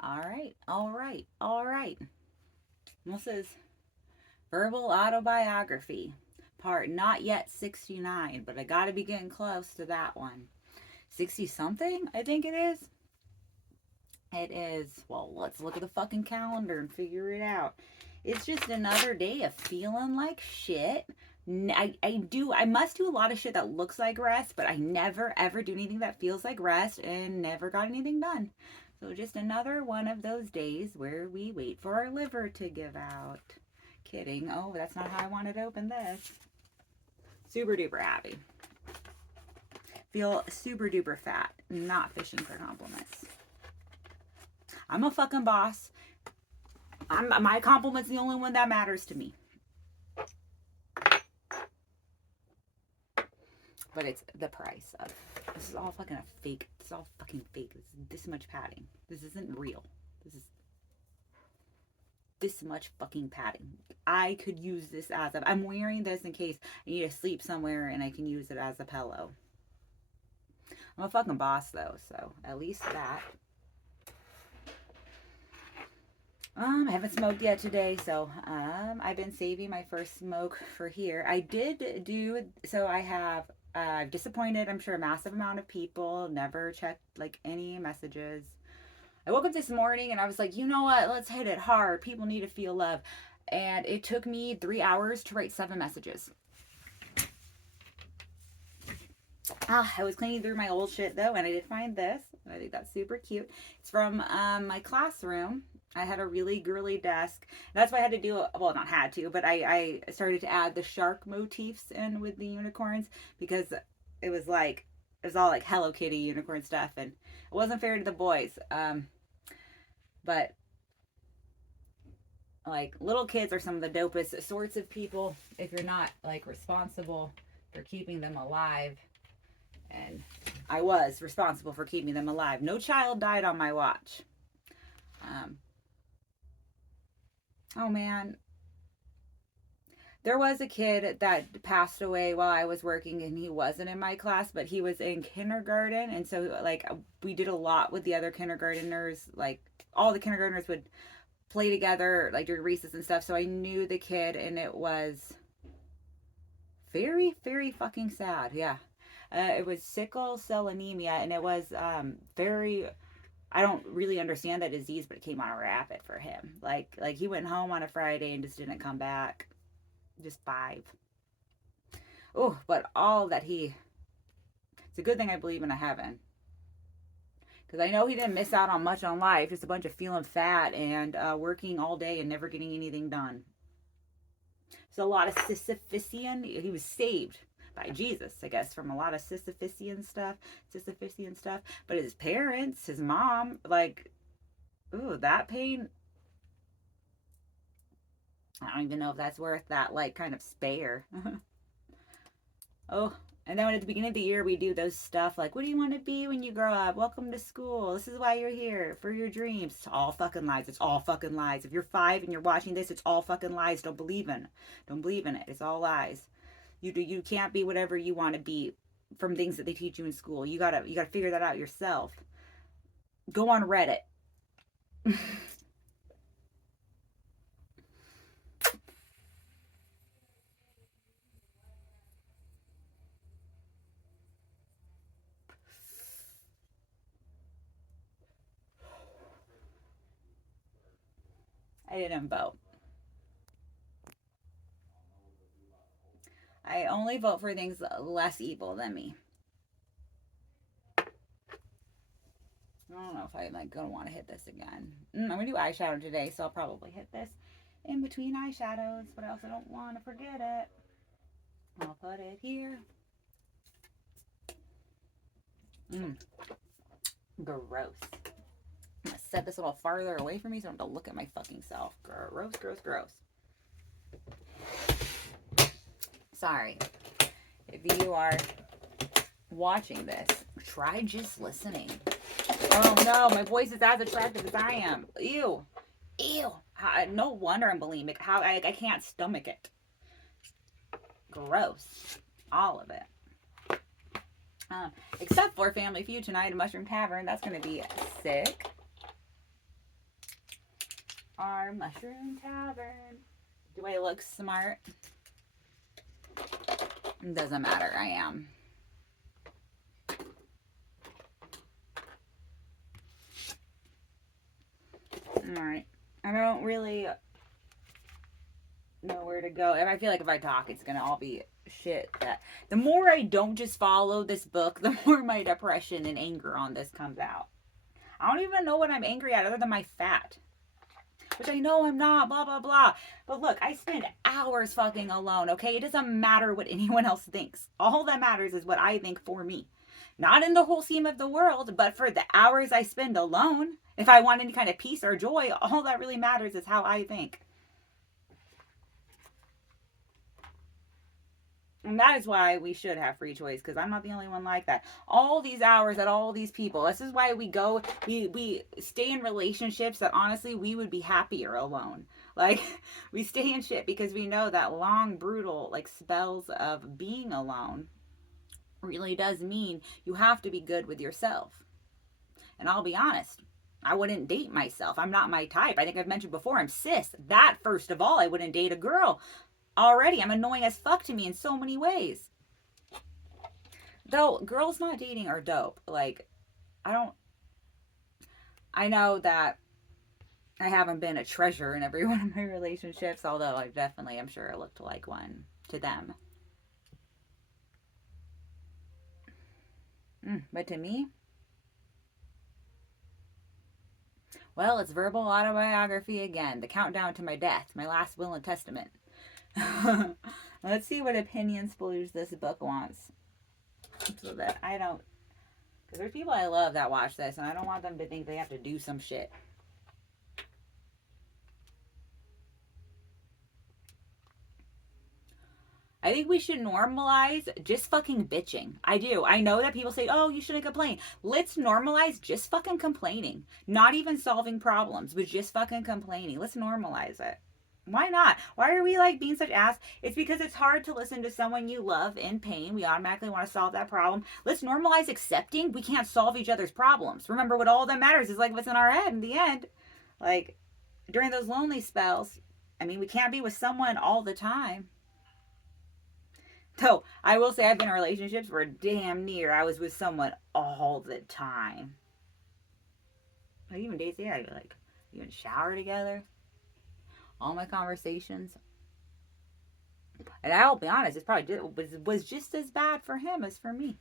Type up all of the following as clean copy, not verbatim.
All right. All right. All right. This is Verbal Autobiography, part not yet 69, but I gotta be getting close to that one. 60 something, I think it is. It is. Well, let's look at the fucking calendar and figure it out. It's just another day of feeling like shit. I must do a lot of shit that looks like rest, but I never ever do anything that feels like rest and never got anything done. So just another one of those days where we wait for our liver to give out. Kidding. Oh, that's not how I wanted to open this. Super duper happy. Feel super duper fat. Not fishing for compliments. I'm a fucking boss. My compliment's the only one that matters to me. But it's the price of this is all fucking a fake. This is all fucking fake. This much padding. This isn't real. This is this much fucking padding. I could use this as a. I'm wearing this in case I need to sleep somewhere and I can use it as a pillow. I'm a fucking boss though, so at least that. I haven't smoked yet today, so I've been saving my first smoke for here. I did do so. I have disappointed, I'm sure, a massive amount of people. Never checked like any messages. I woke up this morning and I was like, you know what? Let's hit it hard. People need to feel love, and it took me 3 hours to write 7 messages. I was cleaning through my old shit though, and I did find this. I think that's super cute. It's from my classroom. I had a really girly desk. That's why I had to do, well, not had to, but I started to add the shark motifs in with the unicorns because it was like, it was all like Hello Kitty unicorn stuff, and it wasn't fair to the boys. But like little kids are some of the dopest sorts of people if you're not like responsible for keeping them alive. And I was responsible for keeping them alive. No child died on my watch. Um, oh man, there was a kid that passed away while I was working, and he wasn't in my class, but he was in kindergarten, and so like we did a lot with the other kindergarteners. Like all the kindergartners would play together like during recess and stuff. So I knew the kid, and it was very, very fucking sad. Yeah. It was sickle cell anemia, and it was very. I don't really understand that disease, but it came on rapid for him. Like he went home on a Friday and just didn't come back. Just 5. Oh, but all that he. It's a good thing I believe in a heaven, because I know he didn't miss out on much on life. Just a bunch of feeling fat and working all day and never getting anything done. So a lot of Sisyphusian. He was saved by Jesus, I guess, from a lot of Sisyphusian stuff. But his parents, his mom, like, ooh, that pain. I don't even know if that's worth that, like, kind of spare. Oh, and then when at the beginning of the year we do those stuff like, what do you want to be when you grow up? Welcome to school. This is why you're here, for your dreams. It's all fucking lies. It's all fucking lies. If you're 5 and you're watching this, it's all fucking lies. Don't believe in it. Don't believe in it. It's all lies. You can't be whatever you want to be from things that they teach you in school. You gotta figure that out yourself. Go on Reddit. I didn't vote. I only vote for things less evil than me. I don't know if I'm like gonna want to hit this again. I'm gonna do eyeshadow today, so I'll probably hit this in between eyeshadows, but I also don't want to forget it. I'll put it here. Gross. I'm gonna set this a little farther away from me so I don't have to look at my fucking self. Gross, gross, gross. Sorry. If you are watching this, try just listening. Oh no, my voice is as attractive as I am. Ew. Ew. No wonder I'm bulimic. How I can't stomach it. Gross. All of it. Except for Family Feud tonight at Mushroom Tavern. That's going to be sick. our mushroom tavern. Do I look smart? It doesn't matter. I am. All right. I don't really know where to go. And I feel like if I talk, it's gonna all be shit. That the more I don't just follow this book, the more my depression and anger on this comes out. I don't even know what I'm angry at other than my fat. Which I know I'm not, blah, blah, blah. But look, I spend hours fucking alone, okay? It doesn't matter what anyone else thinks. All that matters is what I think for me. Not in the whole scheme of the world, but for the hours I spend alone. If I want any kind of peace or joy, all that really matters is how I think. And that is why we should have free choice, because I'm not the only one like that. All these hours at all these people. This is why we stay in relationships that honestly we would be happier alone. Like we stay in shit because we know that long, brutal like spells of being alone really does mean you have to be good with yourself. And I'll be honest, I wouldn't date myself. I'm not my type. I think I've mentioned before, I'm cis. That, first of all, I wouldn't date a girl. Already, I'm annoying as fuck to me in so many ways. Though, girls not dating are dope. Like, I don't. I know that I haven't been a treasure in every one of my relationships, although I definitely, I'm sure, looked like one to them. But to me, well, it's verbal autobiography again. The countdown to my death, my last will and testament. Let's see what opinion spoilers this book wants. So that I don't. Because there's people I love that watch this, and I don't want them to think they have to do some shit. I think we should normalize just fucking bitching. I do. I know that people say, oh, you shouldn't complain. Let's normalize just fucking complaining. Not even solving problems, but just fucking complaining. Let's normalize it. Why not? Why are we like being such ass? It's because it's hard to listen to someone you love in pain. We automatically want to solve that problem. Let's normalize accepting we can't solve each other's problems. Remember, what all that matters is like what's in our head in the end. Like during those lonely spells, I mean, we can't be with someone all the time. So I will say I've been in relationships where damn near I was with someone all the time. Like even dates, yeah, like even shower together. All my conversations, and I'll be honest, it's probably was just as bad for him as for me.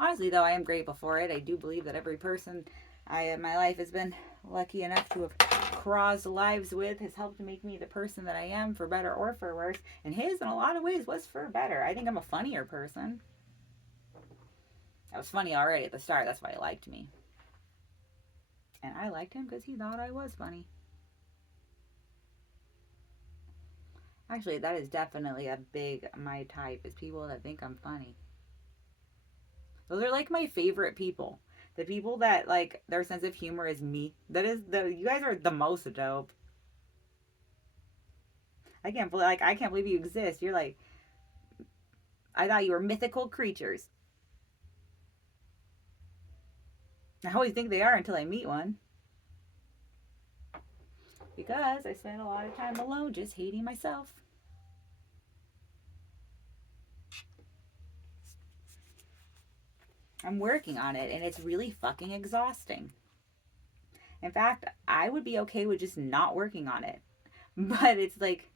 Honestly, though, I am grateful for it. I do believe that every person I in my life has been lucky enough to have crossed lives with has helped make me the person that I am, for better or for worse. And his, in a lot of ways, was for better. I think I'm a funnier person. I was funny already at the start. That's why he liked me. And I liked him because he thought I was funny. Actually, that is definitely a big my type, is people that think I'm funny. Those are like my favorite people. The people that like their sense of humor is me. That is the you guys are the most dope. I can't believe you exist. You're like I thought you were mythical creatures. I always think they are until I meet one. Because I spend a lot of time alone just hating myself. I'm working on it and it's really fucking exhausting. In fact, I would be okay with just not working on it. But it's like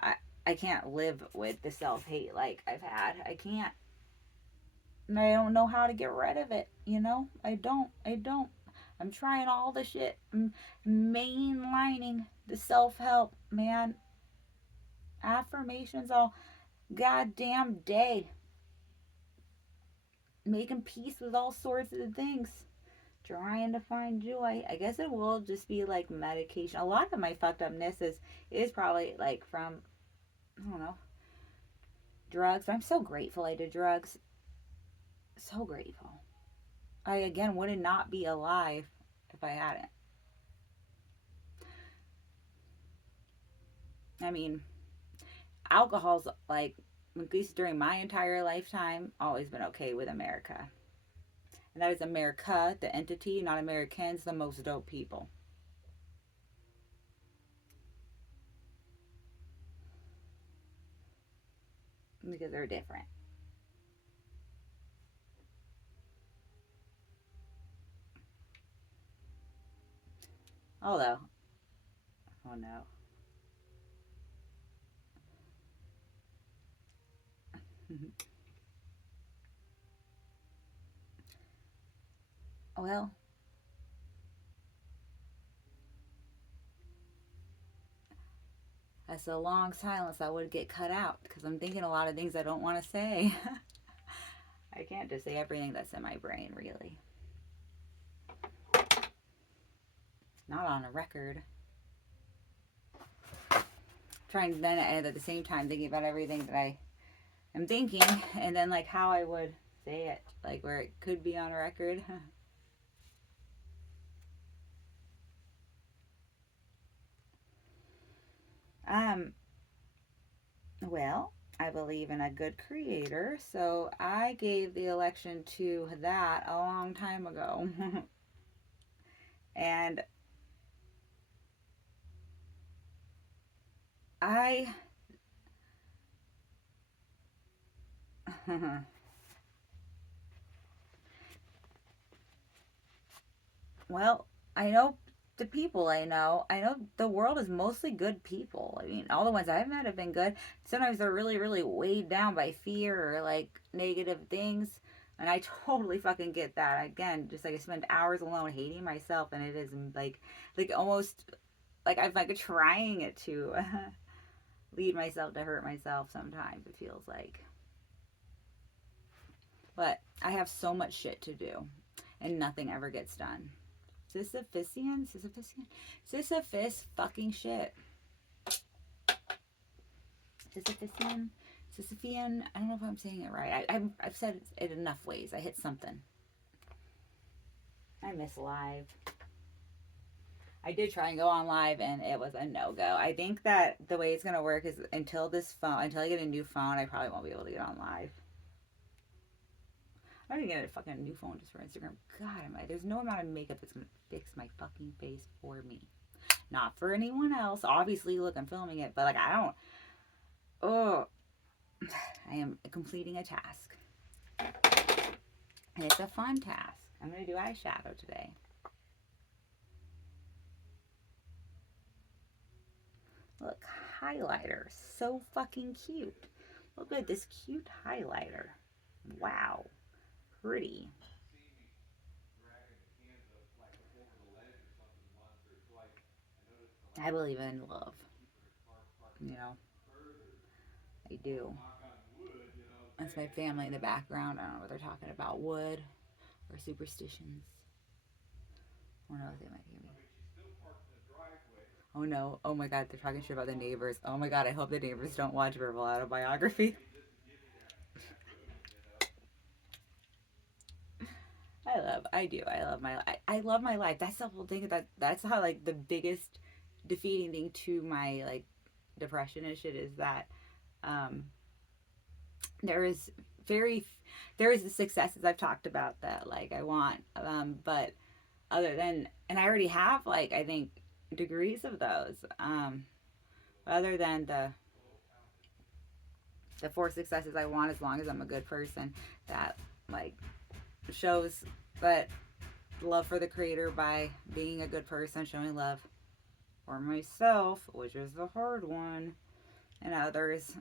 I I can't live with the self-hate like I've had. I can't. And I don't know how to get rid of it, you know? I don't. I'm trying all the shit. I'm mainlining the self-help, man. Affirmations all goddamn day. Making peace with all sorts of things. Trying to find joy. I guess it will just be like medication. A lot of my fucked upness is probably like from I don't know drugs. But I'm so grateful I did drugs. So grateful. I again would not be alive if I hadn't. I mean, alcohol's like at least during my entire lifetime always been okay with America. And that is America, the entity, not Americans, the most dope people. because they're different. Although, oh no. Well, that's a long silence that would get cut out because I'm thinking a lot of things I don't want to say. I can't just say everything that's in my brain, really. Not on a record. Trying then and at the same time thinking about everything that I am thinking and then like how I would say it, like where it could be on a record. um well, I believe in a good creator, so I gave the election to that a long time ago. And I well, I know the people I know the world is mostly good people. I mean, all the ones I've met have been good. Sometimes they're really, really weighed down by fear or like negative things. And I totally fucking get that. Again, just like I spend hours alone hating myself, and it is like almost like I'm like trying it to lead myself to hurt myself sometimes, it feels like. But I have so much shit to do, and nothing ever gets done. Sisyphus fucking shit. Sisyphusian? Sisyphean? I don't know if I'm saying it right. I've said it enough ways. I hit something. I miss live. I did try and go on live and it was a no-go. I think that the way it's going to work is until I get a new phone, I probably won't be able to get on live. I'm gonna get a fucking new phone just for Instagram. God, there's no amount of makeup that's gonna fix my fucking face for me. Not for anyone else. Obviously, look, I'm filming it, but like I don't. Oh, I am completing a task, and it's a fun task. I'm gonna do eyeshadow today. Look, highlighter, so fucking cute. Look at this cute highlighter. Wow, pretty. I believe in love. You know, I do. That's my family in the background. I don't know what they're talking about. Wood or superstitions. I don't know what they might hear me. Oh no. Oh my god, they're talking shit about the neighbors. Oh my god, I hope the neighbors don't watch Verbal Autobiography. I love I love my life. That's the whole thing. That's how like the biggest defeating thing to my like depression and shit is that um there is very there is the successes I've talked about that like I want but other than and I already have like I think degrees of those other than the four successes I want as long as I'm a good person that like shows that love for the creator by being a good person, showing love for myself, which is the hard one, and others.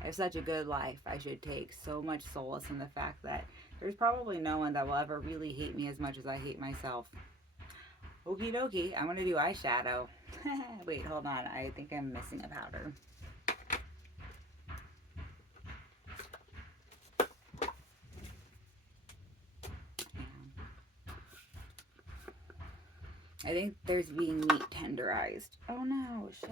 I have such a good life. I should take so much solace in the fact that there's probably no one that will ever really hate me as much as I hate myself. Okie dokie, I'm gonna do eyeshadow. Wait, hold on. I think I'm missing a powder. I think there's being meat tenderized. Oh no, shit.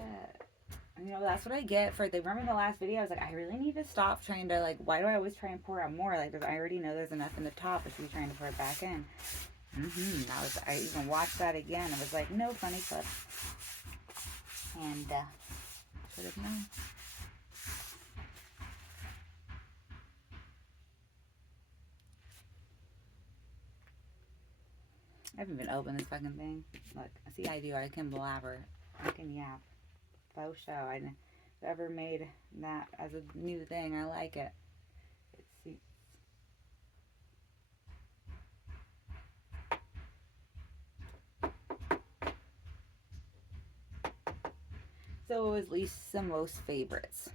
You know, that's what I get for the. Remember the last video? I was like, I really need to stop trying to like. Why do I always try and pour out more? Like, I already know there's enough in the top. I should be trying to pour it back in. I even watched that again. I was like, no funny clip. And should have known. I haven't even opened this fucking thing. Look, see, I do. I can blabber. I can yap. Faux show. I ever made that as a new thing. I like it. It suits. So it was least and most favorites.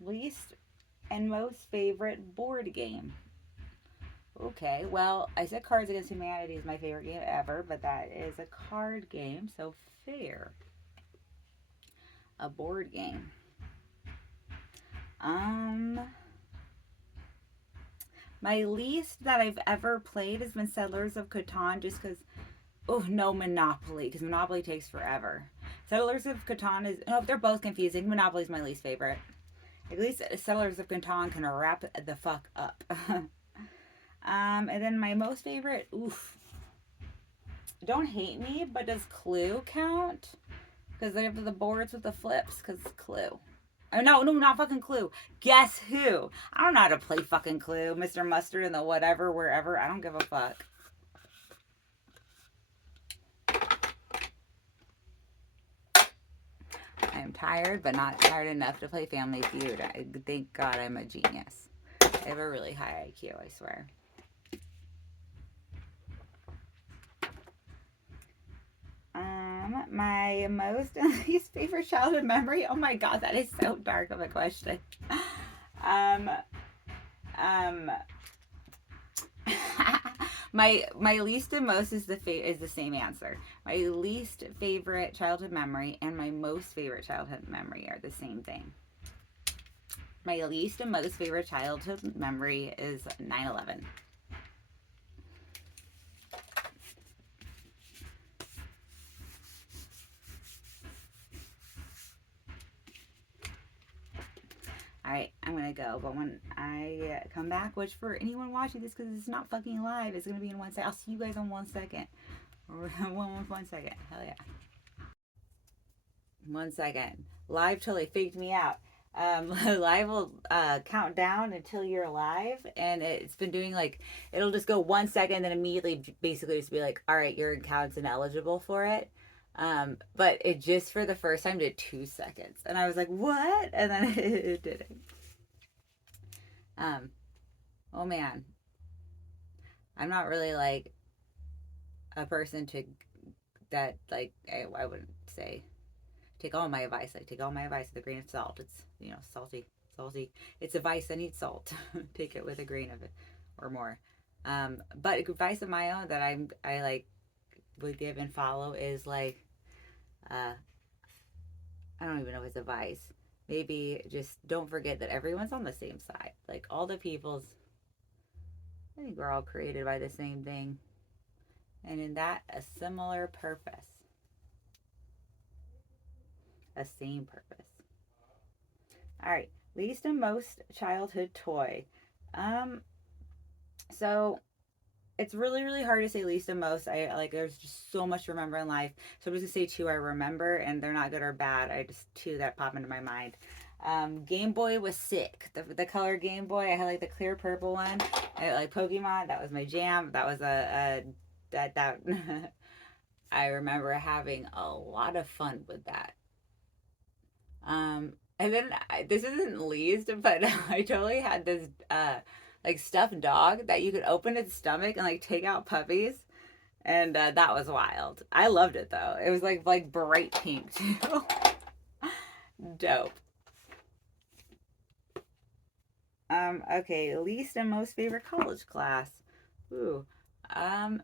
Least and most favorite board game. Okay, well, I said Cards Against Humanity is my favorite game ever, but that is a card game, so fair. A board game. Um, my least that I've ever played has been Settlers of Catan, just because. Oh no, Monopoly, because Monopoly takes forever. Settlers of Catan is. No, they're both confusing. Monopoly is my least favorite. At least Settlers of Catan can wrap the fuck up. And then my most favorite. Oof. Don't hate me, but does Clue count? Because they have the boards with the flips. Because Clue. Oh, no, not fucking Clue. Guess Who? I don't know how to play fucking Clue. Mr. Mustard and the whatever, wherever. I don't give a fuck. I am tired, but not tired enough to play Family Feud. Thank God I'm a genius. I have a really high IQ, I swear. My most and least favorite childhood memory. Oh my God, that is so dark of a question. Um, um, my least and most is the same answer. My least favorite childhood memory and my most favorite childhood memory are the same thing. My least and most favorite childhood memory is 9/11. All right, I'm gonna go. But when I come back, which for anyone watching this, because it's not fucking live, it's gonna be in 1 second. I'll see you guys in 1 second. Or 1 second. Hell yeah. 1 second. Live totally faked me out. Live will count down until you're live, and it's been doing like it'll just go 1 second, then immediately basically just be like, all right, your account's ineligible for it. But it just for the first time did 2 seconds, and I was like, what? And then it didn't. Um, oh man, I'm not really like a person to that like I wouldn't say take all my advice. I take all my advice with a grain of salt. It's salty. It's advice that needs salt. Take it with a grain of it or more. But advice of my own that I like would give and follow is like uh, I don't even know if it's advice. Maybe just don't forget that everyone's on the same side. Like all the peoples, I think we're all created by the same thing, and in that a similar purpose, a same purpose. All right, least and most childhood toy. Um, so it's really hard to say least and most. I like there's just so much to remember in life. So I'm just gonna say two I remember, and they're not good or bad. I just two that pop into my mind. Game Boy was sick. The color Game Boy. I had like the clear purple one. I like Pokemon. That was my jam. That was a that I remember having a lot of fun with that. And then this isn't least, but I totally had this like stuffed dog that you could open its stomach and like take out puppies, and that was wild. I loved it though. It was like bright pink too. Dope. Okay, least and most favorite college class. Ooh. Um,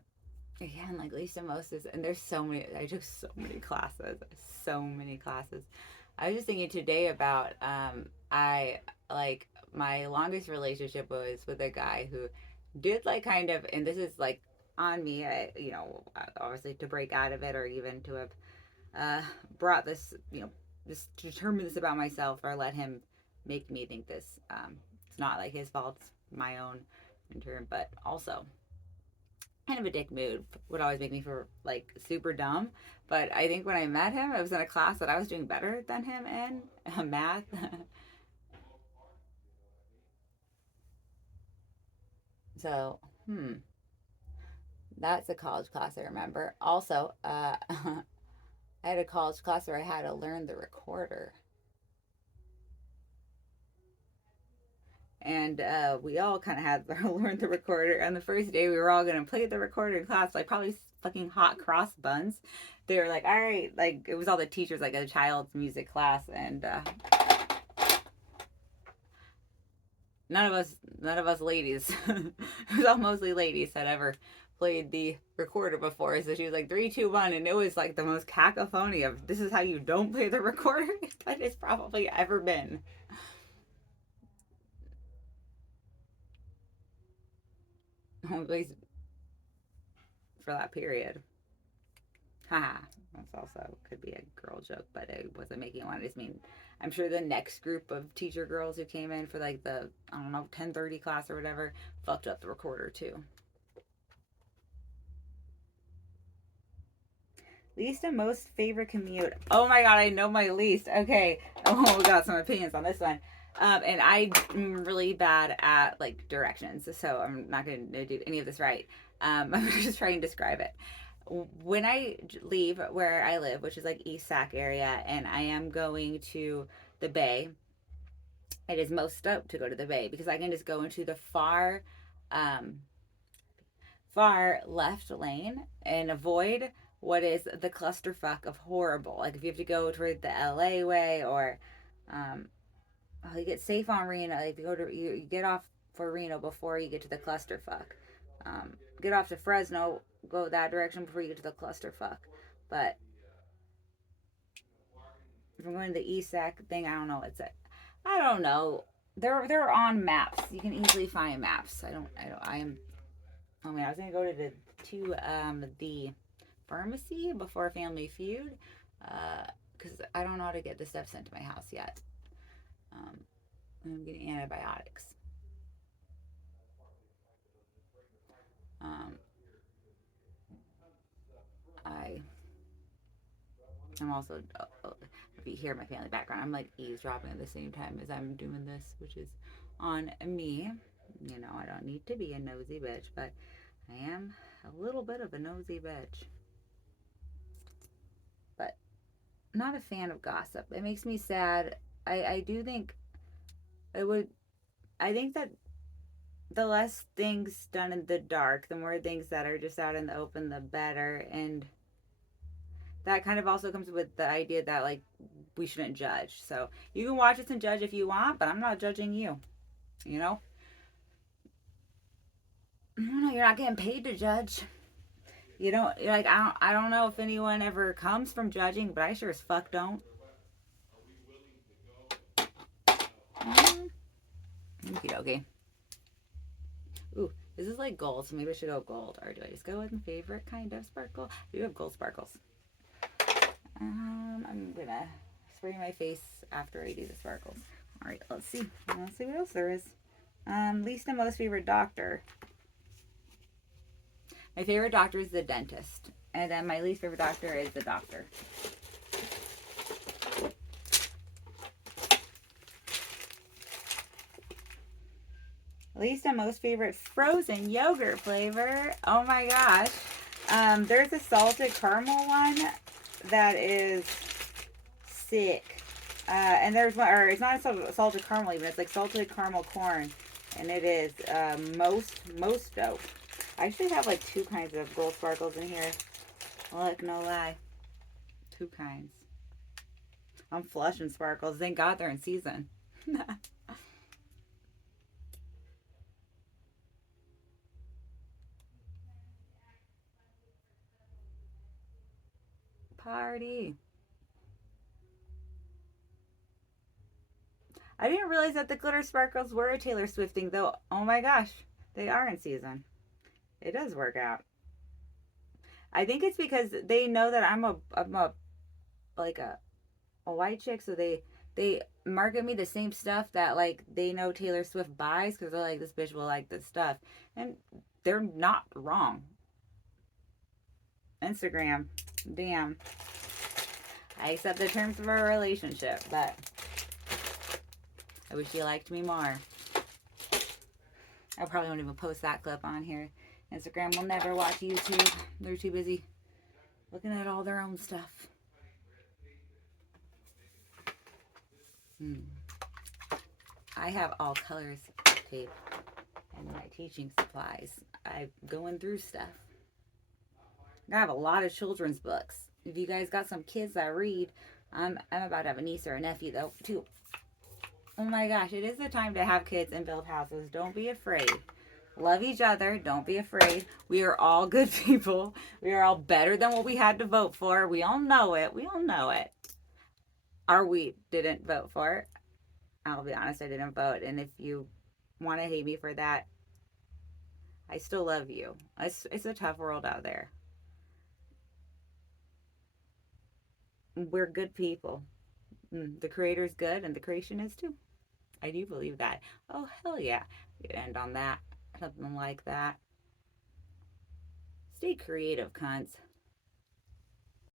Again, like least and most is, and there's so many. I took so many classes, so many classes. I was just thinking today about I like my longest relationship was with a guy who did like kind of, and this is like on me. Obviously to break out of it or even to have uh, brought this, just determine this about myself or let him make me think this. It's not like his fault. It's my own in turn, but also kind of a dick mood would always make me feel like super dumb. But I think when I met him, it was in a class that I was doing better than him in math. So, That's a college class I remember. Also, I had a college class where I had to learn the recorder. And we all kind of had to learn the recorder. And the first day we were all going to play the recorder in class, like probably fucking hot cross buns. They were like, all right, like it was all the teachers, like a child's music class. And none of us ladies, it was all mostly ladies, had ever played the recorder before. So she was like 3, 2, 1, and it was like the most cacophony of this is how you don't play the recorder that it's probably ever been. At least for that period. Haha. That's also could be a girl joke, but I wasn't making one. I just mean I'm sure the next group of teacher girls who came in for like the I don't know 10:30 class or whatever fucked up the recorder too. Least and most favorite commute. Oh my god, I know my least. Okay. Oh, we got some opinions on this one. And I'm really bad at like directions, so I'm not going to do any of this right. I'm just trying to describe it. When I leave where I live, which is like East Sac area, and I am going to the Bay, it is most stoked to go to the Bay because I can just go into the um, far left lane and avoid what is the clusterfuck of horrible. Like if you have to go toward the LA way or um, oh, you get safe on Reno. Like you get off for Reno before you get to the clusterfuck. Get off to Fresno, go that direction before you get to the clusterfuck. But if I'm going to the ESAC thing, I don't know. I don't know. They're on maps. You can easily find maps. I am. I mean, I was gonna go to the pharmacy before Family Feud, because I don't know how to get the stuff sent to my house yet. Um, I'm getting antibiotics. Um, I I'm also if you hear my family background, I'm like eavesdropping at the same time as I'm doing this, which is on me. You know, I don't need to be a nosy bitch, but I am a little bit of a nosy bitch. But not a fan of gossip. It makes me sad. I do think it would. I think that the less things done in the dark, the more things that are just out in the open, the better. And that kind of also comes with the idea that like we shouldn't judge. So you can watch us and judge if you want, but I'm not judging you. You know, no, you're not getting paid to judge. You don't you're like I don't know if anyone ever comes from judging, but I sure as fuck don't. Mm, okie dokie. Ooh, this is like gold, so maybe I should go gold. Or do I just go with my favorite kind of sparkle? I do have gold sparkles. I'm gonna spray my face after I do the sparkles. All right, let's see. Let's see what else there is. Least and most favorite doctor. My favorite doctor is the dentist, and then my least favorite doctor is the doctor. Least and most favorite frozen yogurt flavor. Oh my gosh. There's a salted caramel one that is sick. And there's one, or it's not a salted caramel even. It's like salted caramel corn, and it is most dope. I actually have like two kinds of gold sparkles in here. Look, no lie, two kinds. I'm flushing sparkles. Thank God they're in season. Party. I didn't realize that the glitter sparkles were a Taylor Swift thing, though. Oh my gosh, they are in season. It does work out. I think it's because they know that I'm a like a white chick, so they market me the same stuff that like they know Taylor Swift buys because they're like this bitch will like this stuff, and they're not wrong. Instagram, damn. I accept the terms of our relationship, but I wish you liked me more. I probably won't even post that clip on here. Instagram will never watch YouTube. They're too busy looking at all their own stuff. Hmm. I have all colors tape and my teaching supplies. I'm going through stuff. I have a lot of children's books. If you guys got some kids that read, I'm about to have a niece or a nephew though too. Oh my gosh, it is the time to have kids and build houses. Don't be afraid. Love each other. Don't be afraid. We are all good people. We are all better than what we had to vote for. We all know it. We all know it. Or we didn't vote for it. I'll be honest, I didn't vote. And if you want to hate me for that, I still love you. It's a tough world out there. We're good people. The creator's good and the creation is too. I do believe that. Oh, hell yeah. You end on that. Something like that. Stay creative, cunts.